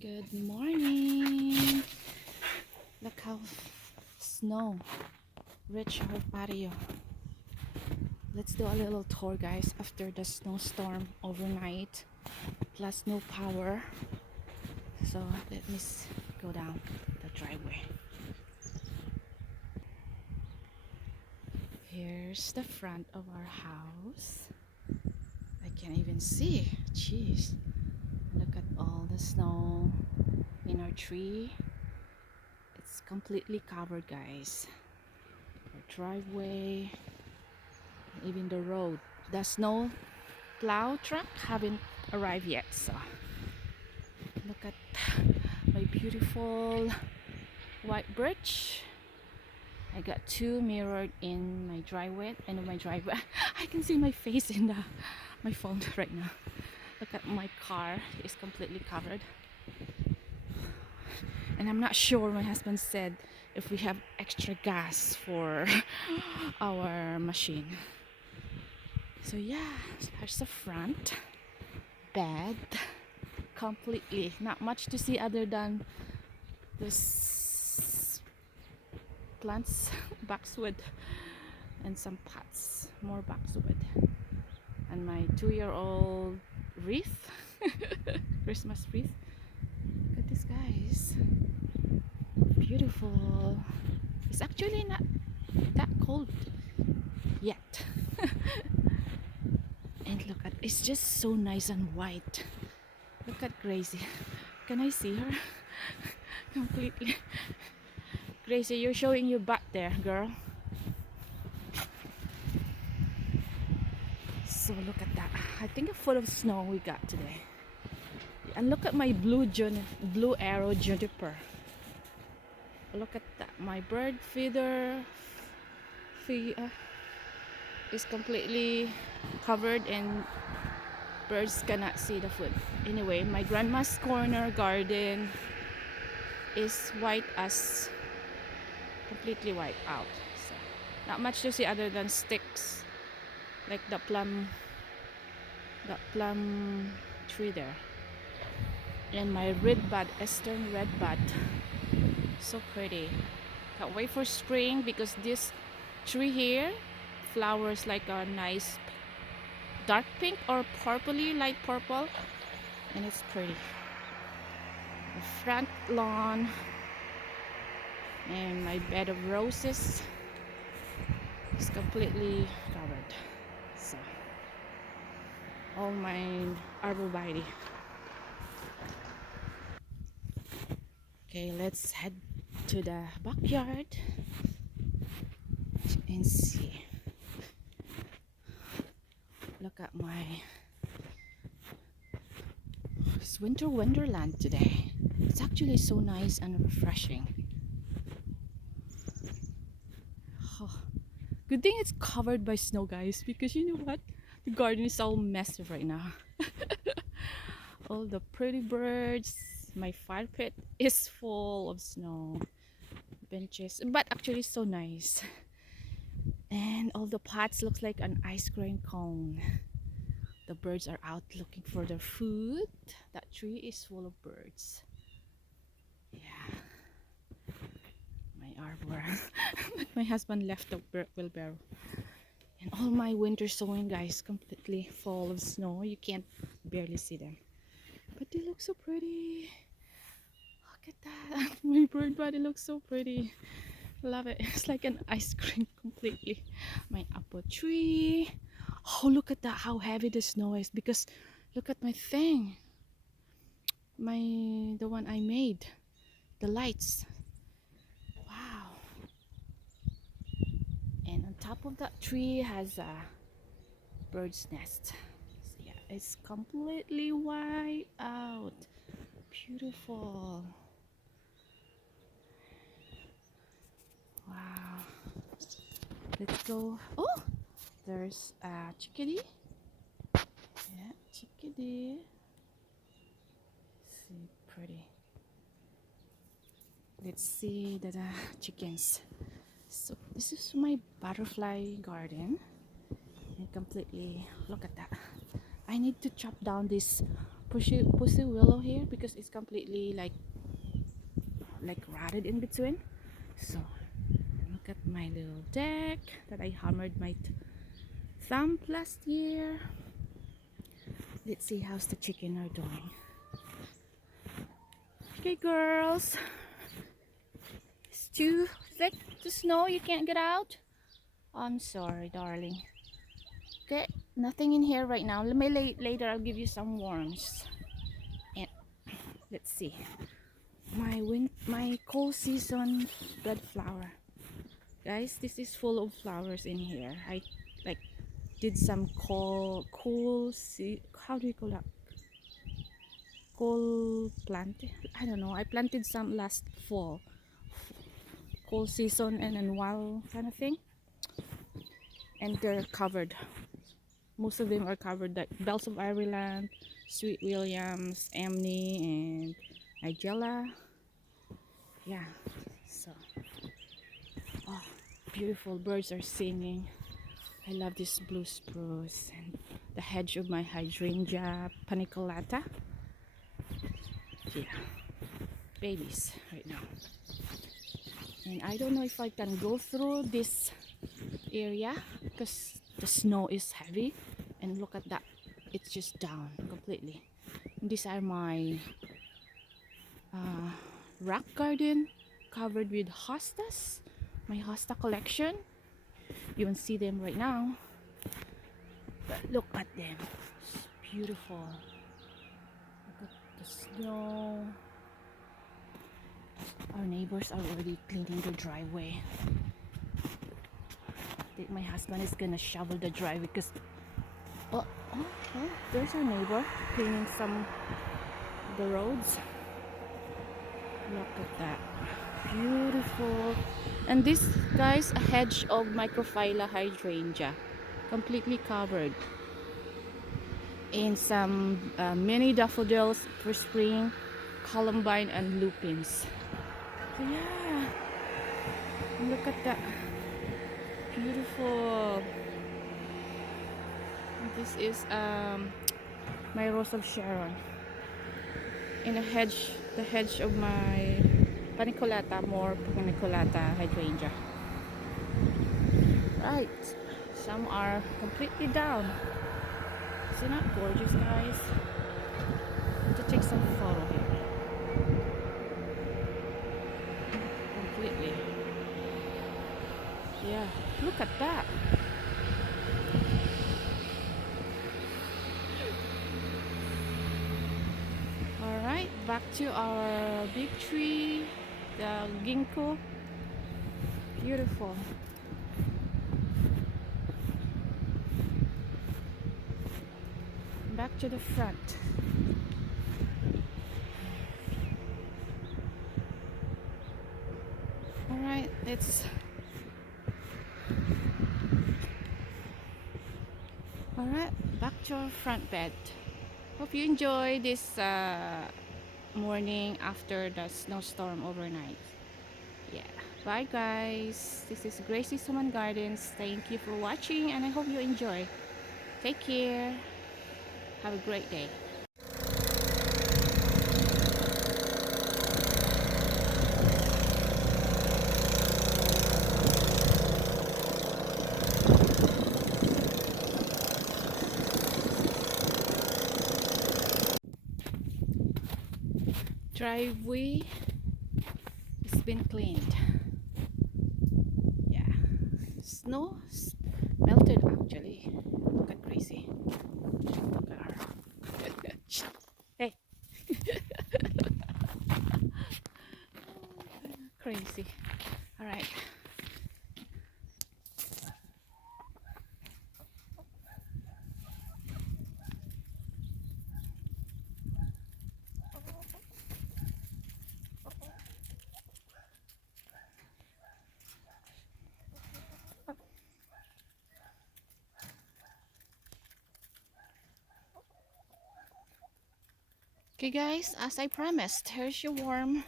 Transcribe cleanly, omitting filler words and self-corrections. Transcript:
Good morning. Look how snow reached our patio. Let's do a little tour, guys, after the snowstorm overnight, plus no power. So let me go down the driveway. Here's the front of our house. I can't even see. Jeez. Look at all the snow in our tree. It's completely covered, guys. Our driveway, even the road. The snow plow truck haven't arrived yet, so look at my beautiful white birch. I got two mirrored in my driveway. I can see my face in my phone right now. Look at my car, it's completely covered. And I'm not sure, my husband said, if we have extra gas for our machine. So yeah, there's the front bed, completely not much to see other than this plants, boxwood, and some pots, more boxwood, and my 2-year-old wreath, Christmas wreath. Look at this, guys, beautiful. It's actually not that cold yet. And look at, it's just so nice and white. Look at Gracie. Can I see her? Completely. Gracie, you're showing your butt there, girl. So look at that. I think a foot of snow we got today. And look at my blue arrow juniper. Look at that. My bird feeder is completely covered and birds cannot see the food. Anyway, my grandma's corner garden is white as completely wiped out. So not much to see other than sticks, like the plum tree there. And my red bud, eastern red bud, so pretty. Can't wait for spring because this tree here flowers like a nice dark pink or purpley, light purple, and it's pretty. The front lawn and my bed of roses is completely covered. So all my arborvitae. Okay, let's head to the backyard and see. Look at it's winter wonderland today. It's actually so nice and refreshing. Oh, good thing it's covered by snow, guys, because you know what? The garden is all messy right now. All the pretty birds. My fire pit is full of snow. Benches, but actually so nice. And all the pots looks like an ice cream cone. The birds are out looking for their food. That tree is full of birds. Yeah. My arbor. My husband left the wheelbarrow. And all my winter sowing, guys, completely full of snow. You can't barely see them. But they look so pretty. Look at that. My bird body looks so pretty. Love it. It's like an ice cream completely. My apple tree. Oh, look at that, how heavy the snow is, because look at my thing. The one I made. The lights. Wow. And on top of that tree has a bird's nest. So yeah, it's completely white out. Beautiful. Wow. Let's go. Oh, there's a chickadee. Yeah, chickadee. See, pretty. Let's see the chickens. So this is my butterfly garden. And completely, look at that. I need to chop down this pussy willow here because it's completely like rotted in between. So look at my little deck that I hammered my thumb last year. Let's see how's the chicken are doing. Okay, girls. It's too thick to snow. You can't get out. I'm sorry, darling. Okay, nothing in here right now. Let me later. I'll give you some worms. And let's see. My cold season bed flower. Guys, this is full of flowers in here. I like did some how do you call that? Cold plant. I don't know. I planted some last fall. Cold season and then wild kind of thing. And they're covered. Most of them are covered, like bells of Ireland, sweet williams, amni, and nigella. Yeah, so oh, beautiful birds are singing. I love this blue spruce and the hedge of my hydrangea paniculata. Yeah, babies right now. And I don't know if I can go through this area because the snow is heavy. And look at that, it's just down completely. These are my rock garden covered with hostas, my hosta collection. You won't see them right now, but look at them. It's beautiful. Look at the snow. Our neighbors are already cleaning the driveway. I think my husband is gonna shovel the driveway because oh, there's our neighbor cleaning some of the roads. Look at that, beautiful. And this, guys, a hedge of microphylla hydrangea, completely covered in some mini daffodils for spring, columbine and lupins. So yeah, look at that, beautiful. This is my rose of Sharon in a hedge, the hedge of my paniculata, more paniculata hydrangea. Right, some are completely down. Isn't that gorgeous, guys? To take some photo here. Completely. Yeah, look at that. Alright, back to our big tree, the ginkgo. Beautiful. Back to the front. Alright, let's back to our front bed. Hope you enjoy this morning after the snowstorm overnight. Yeah, bye guys. This is Gracie's Home and Gardens. Thank you for watching and I hope you enjoy. Take care. Have a great day. Driveway has been cleaned. Yeah, snow melted actually. Look at Gracie. Look at her. Hey. Crazy. All right. Okay guys, as I promised, here's your worm.